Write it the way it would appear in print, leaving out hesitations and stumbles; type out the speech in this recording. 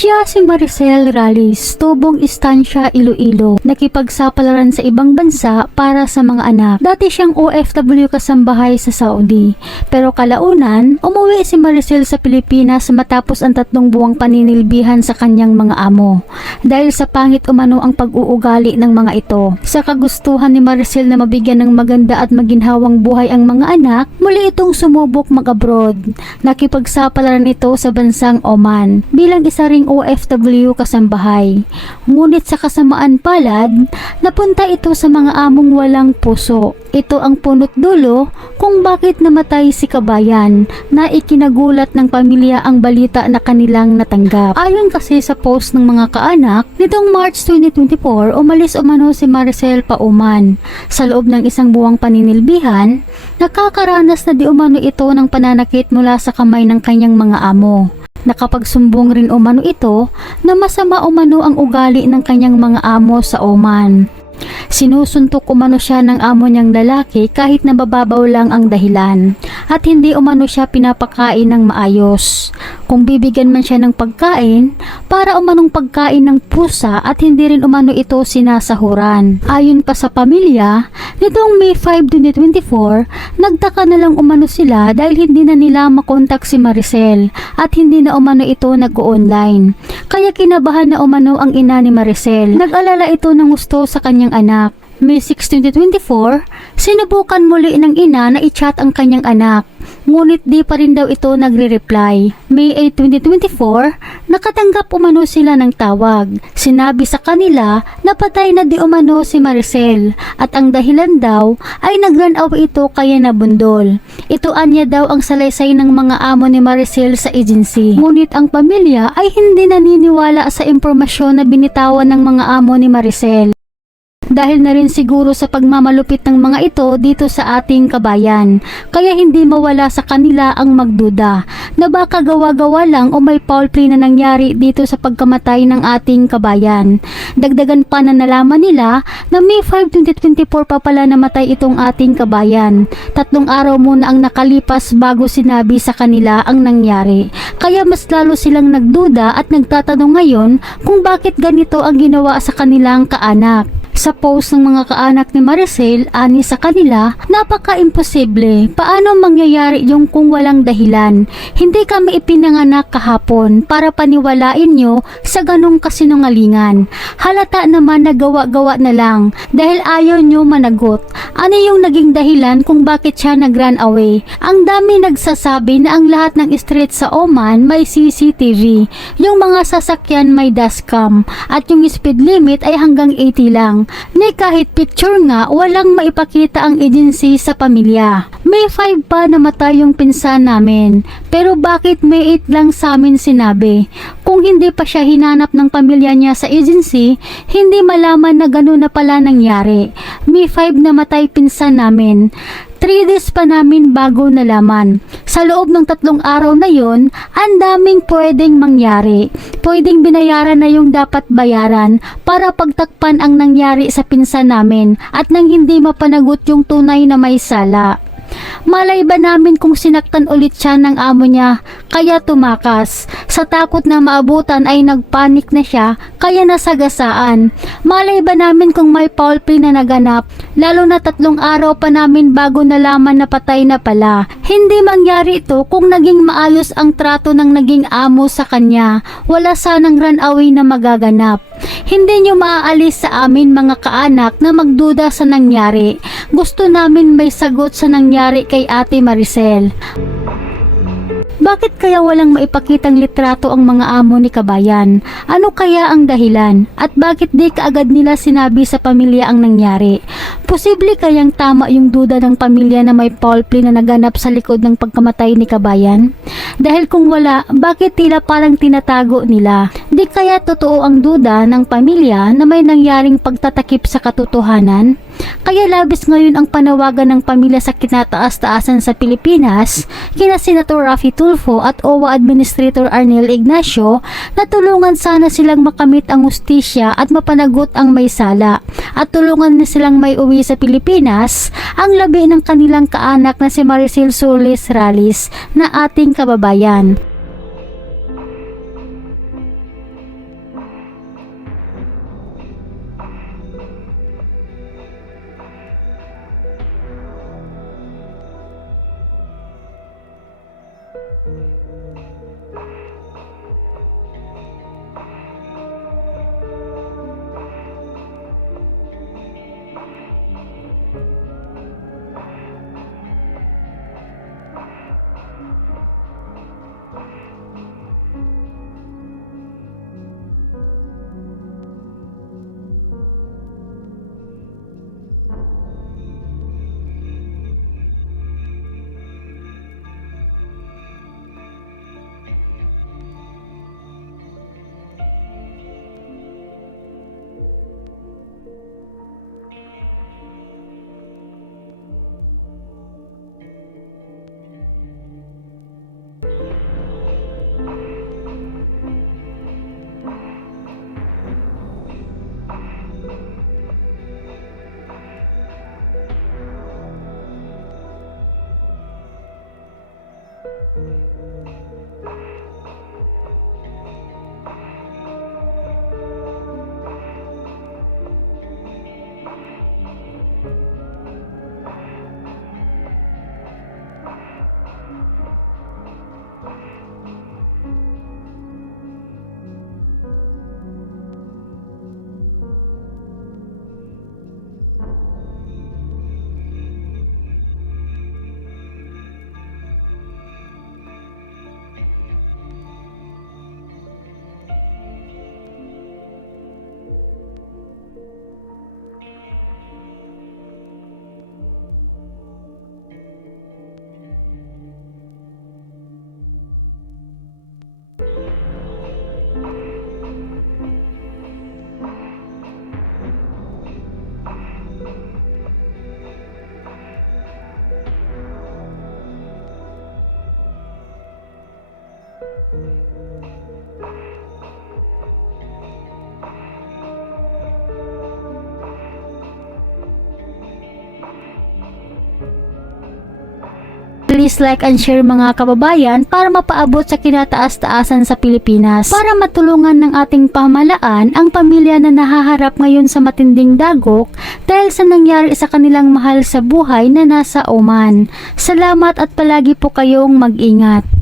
Siya si Maricel Rallis, tubong istansya Iloilo, nakipagsapalaran sa ibang bansa para sa mga anak. Dati siyang OFW kasambahay sa Saudi, pero kalaunan, umuwi si Maricel sa Pilipinas matapos ang 3 buwang paninilbihan sa kanyang mga amo. Dahil sa pangit umano ang pag-uugali ng mga ito. Sa kagustuhan ni Maricel na mabigyan ng maganda at maginhawang buhay ang mga anak, muli itong sumubok mag-abroad. Nakipagsapalaran ito sa bansang Oman, bilang isa ring OFW kasambahay. Ngunit sa kasamaan palad, napunta ito sa mga among walang puso. Ito ang punot dulo kung bakit namatay si kabayan, na ikinagulat ng pamilya ang balita na kanilang natanggap. Ayon kasi sa post ng mga kaanak, nitong March 2024, umalis umano si Maricel pa Oman. Sa loob ng 1 buwang paninilbihan, nakakaranas na di umano ito ng pananakit mula sa kamay ng kanyang mga amo. Nakapagsumbong rin umano ito na masama umano ang ugali ng kanyang mga amo sa Oman. Sinusuntok umano siya ng amo niyang lalaki kahit na bababaw lang ang dahilan, at hindi umano siya pinapakain ng maayos. Kung bibigyan man siya ng pagkain, para umanong pagkain ng pusa at hindi rin umano ito sinasahuran. Ayon pa sa pamilya, nitong May 5, 2024, nagtaka na lang umano sila dahil hindi na nila makontak si Maricel at hindi na umano ito nag-o-online. Kaya kinabahan na umano ang ina ni Maricel. Nag-alala ito ng gusto sa kanyang anak. May 6, 2024, sinubukan muli ng ina na i-chat ang kanyang anak. Ngunit di pa rin daw ito nagre-reply. May 8, 2024, nakatanggap umano sila ng tawag. Sinabi sa kanila na patay na di umano si Maricel at ang dahilan daw ay nag-run away ito kaya nabundol. Ito anya daw ang salaysay ng mga amo ni Maricel sa agency. Ngunit ang pamilya ay hindi naniniwala sa impormasyon na binitawan ng mga amo ni Maricel. Dahil na rin siguro sa pagmamalupit ng mga ito dito sa ating kabayan, kaya hindi mawala sa kanila ang magduda na baka gawa-gawa lang o may foul play na nangyari dito sa pagkamatay ng ating kabayan. Dagdagan pa na nalaman nila na May 5, 2024 pa pala namatay itong ating kabayan. 3 araw muna ang nakalipas bago sinabi sa kanila ang nangyari. Kaya mas lalo silang nagduda at nagtatanong ngayon kung bakit ganito ang ginawa sa kanilang kaanak. Sa post ng mga kaanak ni Maricel, ani sa kanila, napaka-imposible. Paano mangyayari yung kung walang dahilan? Hindi kami ipinanganak kahapon para paniwalain nyo sa ganong kasinungalingan. Halata naman na gawa-gawa na lang dahil ayaw nyo managot. Ano yung naging dahilan kung bakit siya nag-run away? Ang dami nagsasabi na ang lahat ng street sa Oman may CCTV. Yung mga sasakyan may dashcam at yung speed limit ay hanggang 80 lang. Ni kahit picture nga, walang maipakita ang agency sa pamilya. May 5 pa namatay yung pinsan namin. Pero bakit May 8 lang sa amin sinabi? Kung hindi pa siya hinanap ng pamilya niya sa agency, hindi malaman na gano'n na pala nangyari. May 5 namatay pinsan namin. 3 days pa namin bago nalaman. Sa loob ng 3 araw na yon, ang daming pwedeng mangyari. Pwedeng binayaran na yung dapat bayaran para pagtakpan ang nangyari sa pinsan namin at nang hindi mapanagot yung tunay na may sala. Malay ba namin kung sinaktan ulit siya ng amo niya, kaya tumakas. Sa takot na maabutan ay nagpanik na siya, kaya nasagasaan. Malay ba namin kung may foul play na naganap, lalo na 3 araw pa namin bago nalaman na patay na pala. Hindi mangyari ito kung naging maayos ang trato ng naging amo sa kanya. Wala sanang run away na magaganap. Hindi nyo maaalis sa amin mga kaanak na magduda sa nangyari. Gusto namin may sagot sa nangyari kay Ate Maricel. Bakit kaya walang maipakitang litrato ang mga amo ni kabayan? Ano kaya ang dahilan? At bakit di kaagad nila sinabi sa pamilya ang nangyari? Posible kayang tama yung duda ng pamilya na may foul play na naganap sa likod ng pagkamatay ni kabayan? Dahil kung wala, bakit tila parang tinatago nila? Di kaya totoo ang duda ng pamilya na may nangyaring pagtatakip sa katotohanan? Kaya labis ngayon ang panawagan ng pamilya sa kinataas-taasan sa Pilipinas, kina Senator Raffy Tulfo at OWA Administrator Arnel Ignacio, na tulungan sana silang makamit ang hustisya at mapanagot ang may sala, at tulungan na silang may uwi sa Pilipinas ang labi ng kanilang kaanak na si Maricel Solis Rallis na ating kababayan. please like and share mga kababayan para mapaabot sa kinataas-taasan sa Pilipinas. Para matulungan ng ating pamahalaan ang pamilya na nahaharap ngayon sa matinding dagok dahil sa nangyari sa kanilang mahal sa buhay na nasa Oman. Salamat at palagi po kayong mag-ingat.